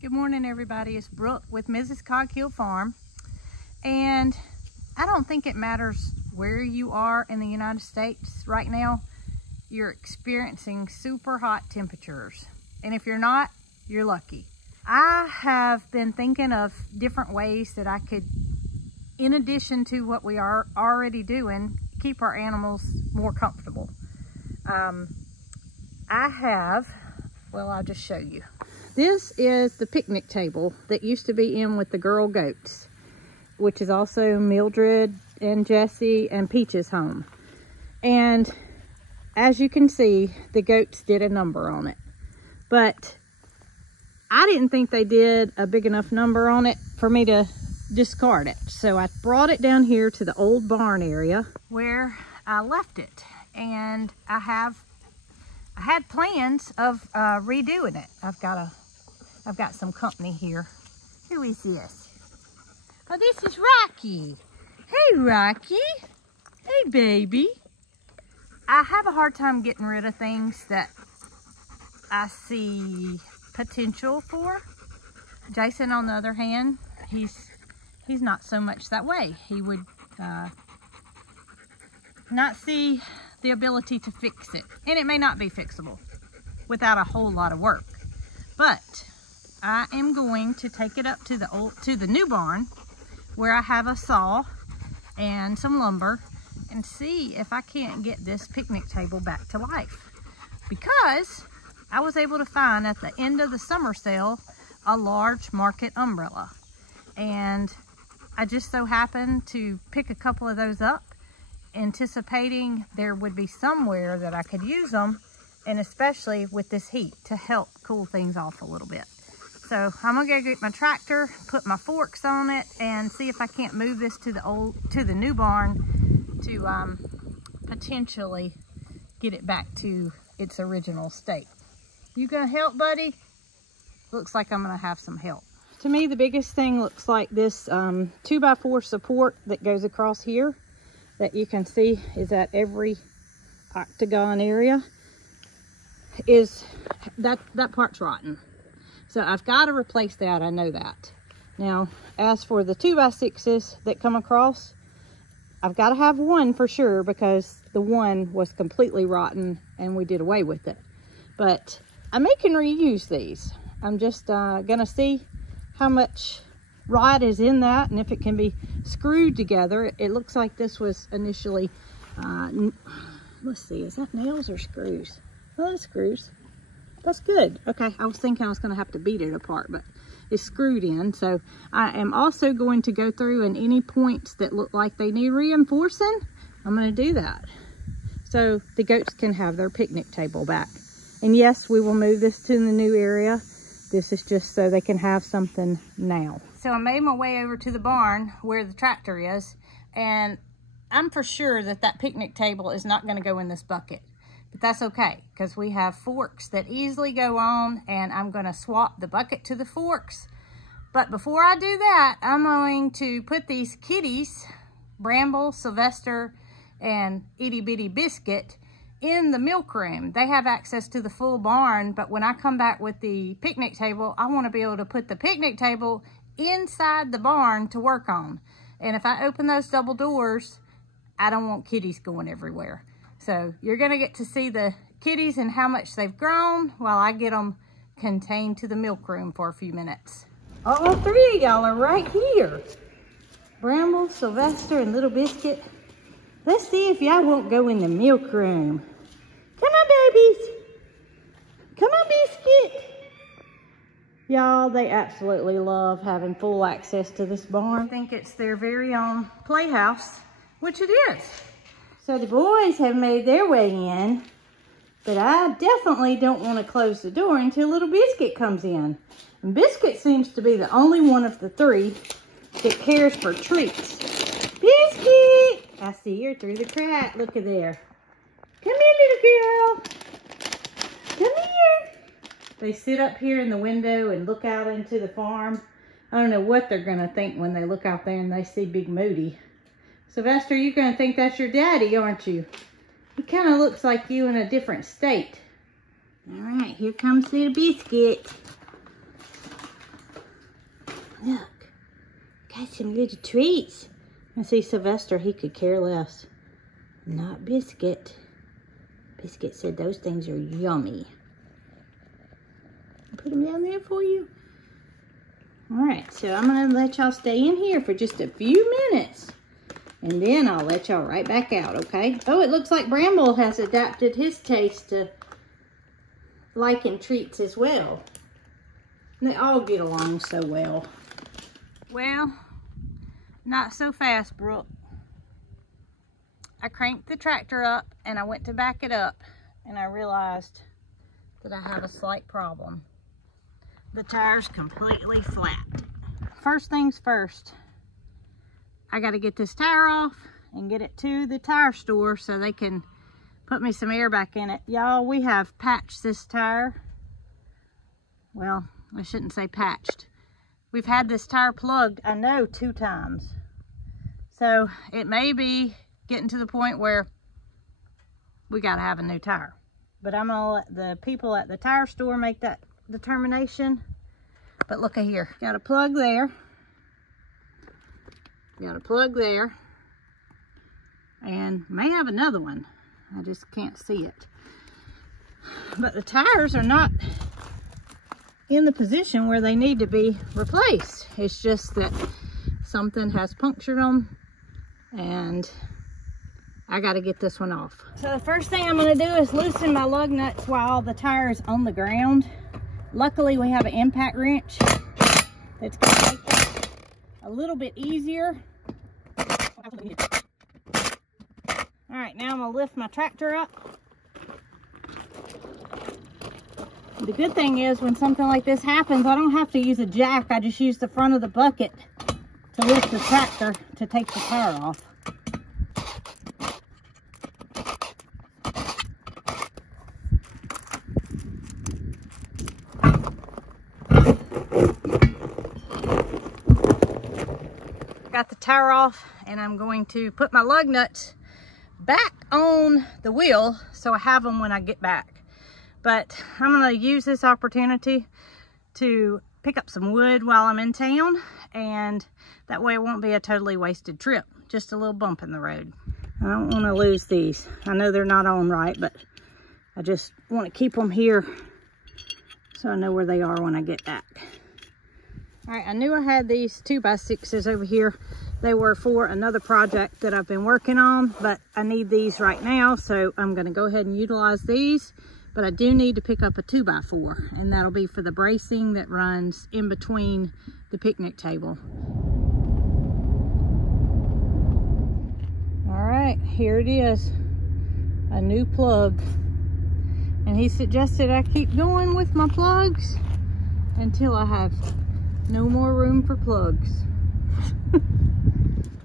Good morning, everybody. It's Brooke with Mrs. Cog Hill Farm. And I don't think it matters where you are in the United States right now. You're experiencing super hot temperatures. And if you're not, you're lucky. I have been thinking of different ways that I could, in addition to what we are already doing, keep our animals more comfortable. I'll just show you. This is the picnic table that used to be in with the girl goats, which is also Mildred and Jesse and Peach's home. And as you can see, the goats did a number on it. But I didn't think they did a big enough number on it for me to discard it. So I brought it down here to the old barn area where I left it. And I had plans of redoing it. I've got some company here. Who is this? Oh, this is Rocky. Hey, Rocky. Hey, baby. I have a hard time getting rid of things that I see potential for. Jason, on the other hand, he's not so much that way. He would not see the ability to fix it. And it may not be fixable without a whole lot of work. But I am going to take it up to the new barn where I have a saw and some lumber and see if I can't get this picnic table back to life. Because I was able to find at the end of the summer sale a large market umbrella. And I just so happened to pick a couple of those up, anticipating there would be somewhere that I could use them, and especially with this heat to help cool things off a little bit. So I'm gonna go get my tractor, put my forks on it, and see if I can't move this to the new barn to potentially get it back to its original state. You gonna help, buddy? Looks like I'm gonna have some help. To me, the biggest thing looks like this 2x4 support that goes across here that you can see is at every octagon area. Is that part's rotten. So I've got to replace that, I know that. Now, as for the 2x6s that come across, I've got to have one for sure because the one was completely rotten and we did away with it. But I may can reuse these. I'm just gonna see how much rod is in that and if it can be screwed together. It looks like this was initially, let's see, is that nails or screws? Oh, that's screws. That's good. Okay, I was thinking I was gonna have to beat it apart, but it's screwed in. So I am also going to go through, and any points that look like they need reinforcing, I'm gonna do that. So the goats can have their picnic table back. And yes, we will move this to the new area. This is just so they can have something now. So I made my way over to the barn where the tractor is, and I'm for sure that that picnic table is not gonna go in this bucket. But that's okay, because we have forks that easily go on, and I'm gonna swap the bucket to the forks. But before I do that, I'm going to put these kitties, Bramble, Sylvester, and Itty Bitty Biscuit, in the milk room. They have access to the full barn, but when I come back with the picnic table, I want to be able to put the picnic table inside the barn to work on. And if I open those double doors, I don't want kitties going everywhere. So you're gonna get to see the kitties and how much they've grown while I get them contained to the milk room for a few minutes. All three of y'all are right here. Bramble, Sylvester, and Little Biscuit. Let's see if y'all won't go in the milk room. Come on, babies. Come on, Biscuit. Y'all, they absolutely love having full access to this barn. I think it's their very own playhouse, which it is. So the boys have made their way in, but I definitely don't want to close the door until Little Biscuit comes in. And Biscuit seems to be the only one of the three that cares for treats. Biscuit! I see her through the crack. Look at there. Come here, little girl. Come here. They sit up here in the window and look out into the farm. I don't know what they're going to think when they look out there and they see Big Moody. Sylvester, you're going to think that's your daddy, aren't you? He kind of looks like you in a different state. All right, here comes the biscuit. Look, got some little treats. I see Sylvester, he could care less. Not Biscuit. Biscuit said those things are yummy. I'll put them down there for you. All right, so I'm gonna let y'all stay in here for just a few minutes. And then I'll let y'all right back out, okay? Oh, it looks like Bramble has adapted his taste to liking treats as well. They all get along so well. Well, not so fast, Brooke. I cranked the tractor up and I went to back it up and I realized that I have a slight problem. The tire's completely flat. First things first, I got to get this tire off and get it to the tire store so they can put me some air back in it. Y'all, we have patched this tire. Well, I shouldn't say patched. We've had this tire plugged, I know, 2 times. So it may be getting to the point where we got to have a new tire. But I'm going to let the people at the tire store make that determination. But look at here. Got a plug there. Got a plug there. And may have another one. I just can't see it. But the tires are not in the position where they need to be replaced. It's just that something has punctured them and I got to get this one off. So the first thing I'm going to do is loosen my lug nuts while the tire is on the ground. Luckily we have an impact wrench that's going to make that a little bit easier. All right, now I'm going to lift my tractor up. The good thing is when something like this happens, I don't have to use a jack. I just use the front of the bucket to lift the tractor to take the tire off. Got the tire off and I'm going to put my lug nuts back on the wheel so I have them when I get back. But I'm going to use this opportunity to pick up some wood while I'm in town, and that way it won't be a totally wasted trip. Just a little bump in the road. I don't want to lose these. I know they're not on right, but I just want to keep them here so I know where they are when I get back. All right, I knew I had these 2x6s over here. They were for another project that I've been working on, but I need these right now, so I'm going to go ahead and utilize these. But I do need to pick up a 2x4, and that'll be for the bracing that runs in between the picnic table. All right, here it is, a new plug. And he suggested I keep going with my plugs until I have no more room for plugs.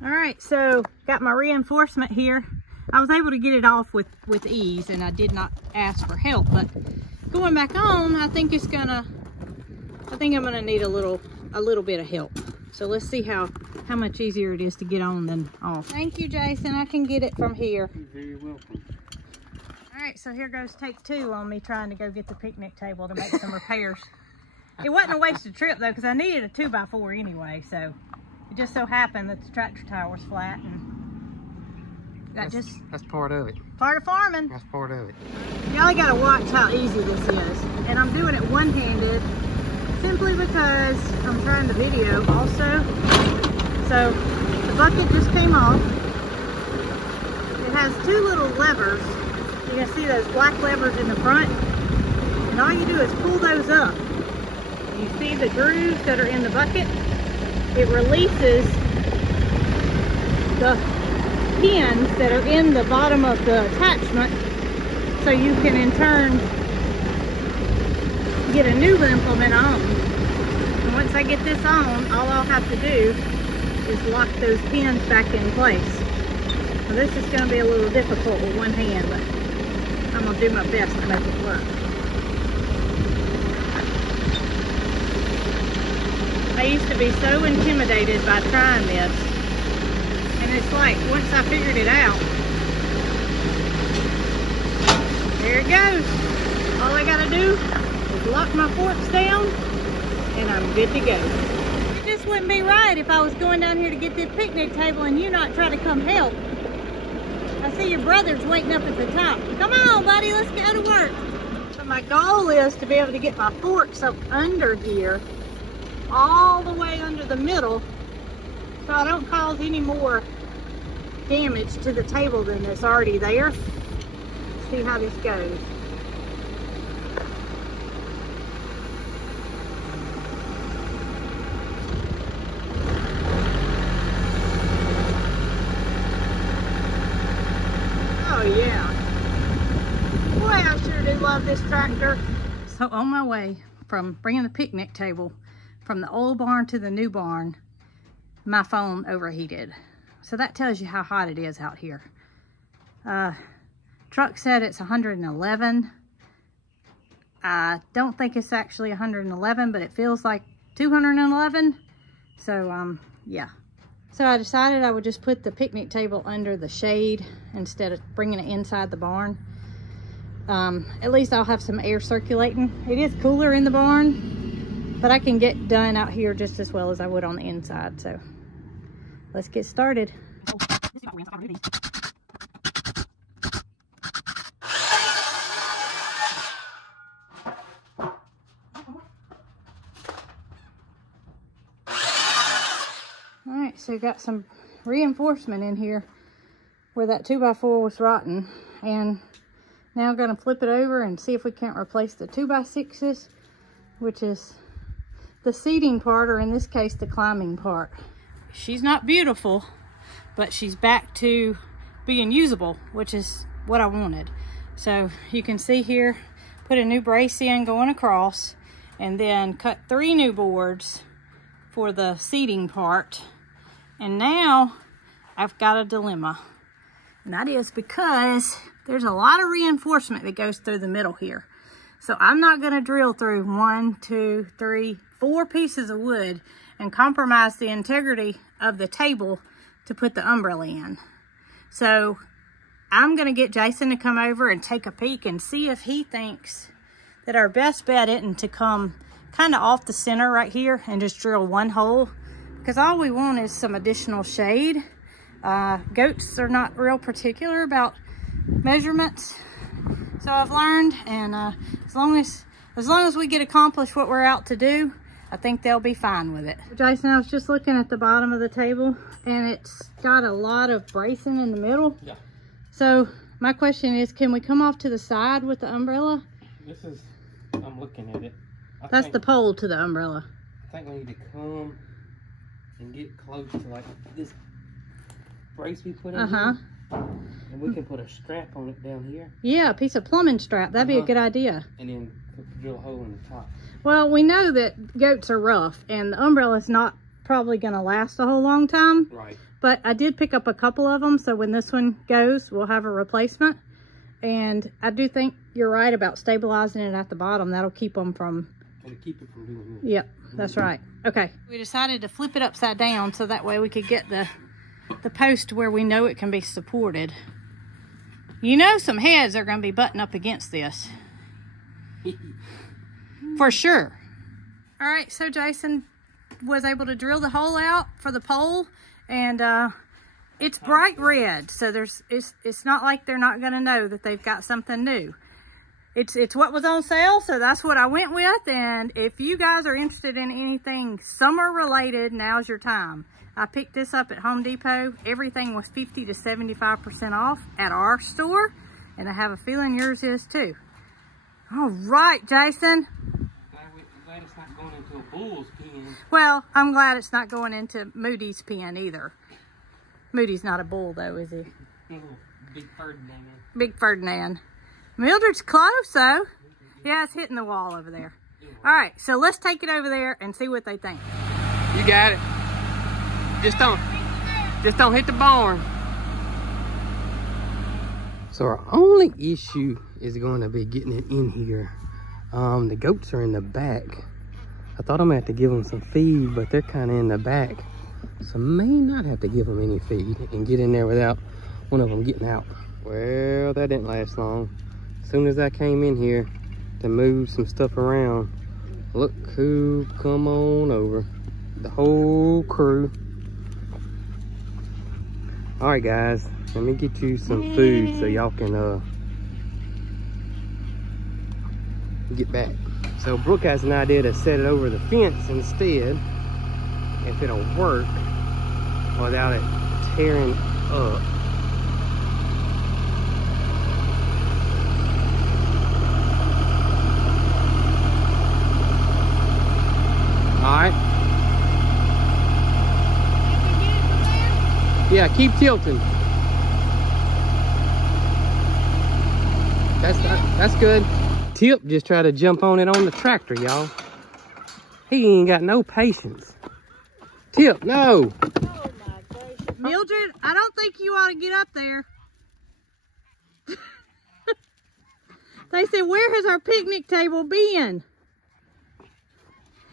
All right, so got my reinforcement here. I was able to get it off with ease, and I did not ask for help, but going back on, I think I'm gonna need a little bit of help. So let's see how much easier it is to get on than off. Thank you, Jason. I can get it from here. You're very welcome. All right, so here goes take 2 on me trying to go get the picnic table to make some repairs. It wasn't a wasted trip though, because I needed a 2x4 anyway, so it just so happened that the tractor tire was flat, and that's part of it. Part of farming. That's part of it. Y'all gotta watch how easy this is. And I'm doing it one-handed simply because I'm trying the video also. So the bucket just came off. It has 2 little levers. You can see those black levers in the front. And all you do is pull those up. You see the grooves that are in the bucket. It releases the pins that are in the bottom of the attachment, so you can in turn get a new implement on. And once I get this on, all I'll have to do is lock those pins back in place. Now this is going to be a little difficult with one hand, but I'm going to do my best to make it work. I used to be so intimidated by trying this. And it's like, once I figured it out, there it goes. All I gotta do is lock my forks down and I'm good to go. It just wouldn't be right if I was going down here to get this picnic table and you not try to come help. I see your brother's waiting up at the top. Come on, buddy, let's go to work. So my goal is to be able to get my forks up under here, all the way under the middle, so I don't cause any more damage to the table than that's already there. Let's see how this goes. Oh yeah. Boy, I sure do love this tractor. So on my way from bringing the picnic table from the old barn to the new barn, my phone overheated. So that tells you how hot it is out here. Truck said it's 111. I don't think it's actually 111, but it feels like 211. So yeah. So I decided I would just put the picnic table under the shade instead of bringing it inside the barn. At least I'll have some air circulating. It is cooler in the barn, but I can get done out here just as well as I would on the inside. So let's get started. Alright, so we got some reinforcement in here where that 2x4 was rotten, and now I'm going to flip it over and see if we can't replace the 2x6s, which is the seating part, or in this case the climbing part. She's not beautiful, but she's back to being usable, which is what I wanted. So you can see here, put a new brace in going across, and then cut 3 new boards for the seating part. And now I've got a dilemma, and that is because there's a lot of reinforcement that goes through the middle here. So I'm not going to drill through 1, 2, 3, 4 pieces of wood and compromise the integrity of the table to put the umbrella in. So I'm going to get Jason to come over and take a peek and see if he thinks that our best bet isn't to come kind of off the center right here and just drill 1 hole, because all we want is some additional shade. Goats are not real particular about measurements, so I've learned, and as long as we get accomplished what we're out to do, I think they'll be fine with it. Jason, I was just looking at the bottom of the table, and it's got a lot of bracing in the middle. Yeah. So my question is, can we come off to the side with the umbrella? This is, I'm looking at it. That's the pole to the umbrella. I think we need to come and get close to like this brace we put in here. And we can put a strap on it down here. Yeah, a piece of plumbing strap. That'd be a good idea. And then drill a hole in the top. Well, we know that goats are rough, and the umbrella's not probably going to last a whole long time. Right. But I did pick up a couple of them, so when this one goes, we'll have a replacement. And I do think you're right about stabilizing it at the bottom. That'll keep them from... It'll keep it from doing this. Yep, that's right. Okay. We decided to flip it upside down so that way we could get the post where we know it can be supported. You know some heads are going to be butting up against this. For sure. All right, so Jason was able to drill the hole out for the pole, and it's bright red, so it's not like they're not going to know that they've got something new. It's what was on sale, so that's what I went with. And if you guys are interested in anything summer related, now's your time. I picked this up at Home Depot. Everything was 50 to 75% off at our store, and I have a feeling yours is too. All right, Jason. Glad it's not going into a bull's pen. Well, I'm glad it's not going into Moody's pen either. Moody's not a bull though, is he? Big Ferdinand. Big Ferdinand. Mildred's close though. Yeah, it's hitting the wall over there. All right, so let's take it over there and see what they think. You got it. Just don't hit the barn. So our only issue is going to be getting it in here. The goats are in the back. I thought I'm gonna have to give them some feed, but they're kind of in the back. So may not have to give them any feed and get in there without one of them getting out. Well, that didn't last long. As soon as I came in here to move some stuff around. Look who come on over. The whole crew. All right, guys, let me get you some food so y'all can get back. So Brooke has an idea to set it over the fence instead, if it'll work without it tearing up. Alright. Yeah, keep tilting. That's good. Tip just tried to jump on it on the tractor, y'all. He ain't got no patience. Tip, no. Oh my gosh. Mildred, I don't think you ought to get up there. They said, where has our picnic table been?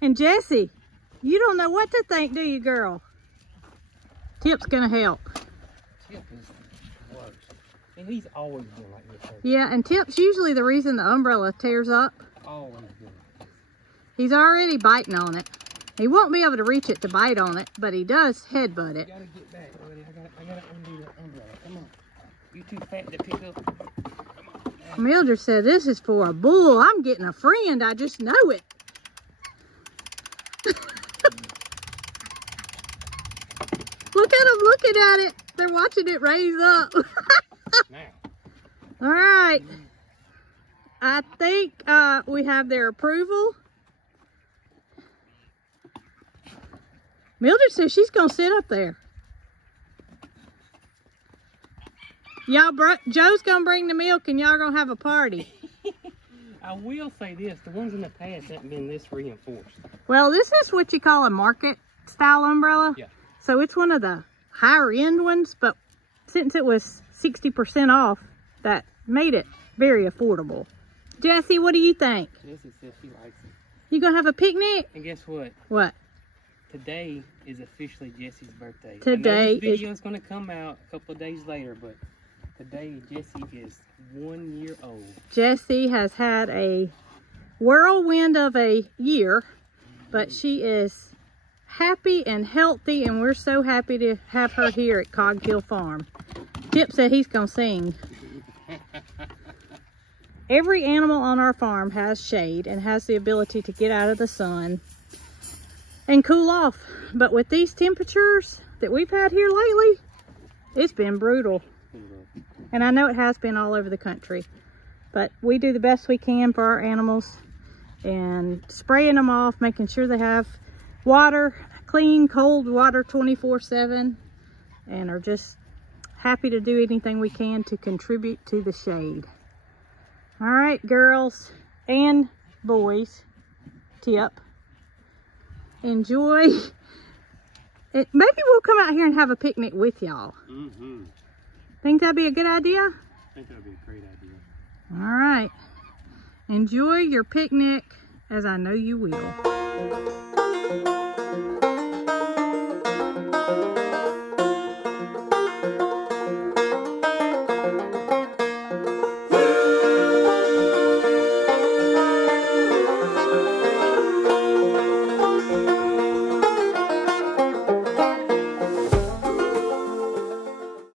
And Jessie, you don't know what to think, do you, girl? Tip's gonna help. Tip is worse. And he's always been like this. Yeah, and Tip's usually the reason the umbrella tears up. Always been. He's already biting on it. He won't be able to reach it to bite on it, but he does headbutt it. You gotta get back, buddy. I gotta undo the umbrella. Come on. You too fat to pick up. Come on. Mildred said, this is for a bull. I'm getting a friend. I just know it. Look at them looking at it. They're watching it raise up. All right. I think we have their approval. Mildred says she's going to sit up there. Y'all, Joe's going to bring the milk and y'all going to have a party. I will say this, the ones in the past haven't been this reinforced. Well, this is what you call a market style umbrella. Yeah. So it's one of the higher end ones, but since it was 60% off, that made it very affordable. Jessie, what do you think? Jessie says she likes it. You gonna have a picnic? And guess what? What? Today is officially Jessie's birthday. Today I know this video is going to come out a couple of days later, but today Jessie is 1 year old. Jessie has had a whirlwind of a year, but she is happy and healthy, and we're so happy to have her here at Cog Hill Farm. Tip said he's gonna sing. Every animal on our farm has shade and has the ability to get out of the sun and cool off, but with these temperatures that we've had here lately, it's been brutal. And I know it has been all over the country, but we do the best we can for our animals and spraying them off, making sure they have water, clean, cold water 24/7, and are just happy to do anything we can to contribute to the shade. All right, girls and boys, Tip, enjoy it. Maybe we'll come out here and have a picnic with y'all. Think that'd be a good idea? I think that'd be a great idea. All right. Enjoy your picnic, as I know you will.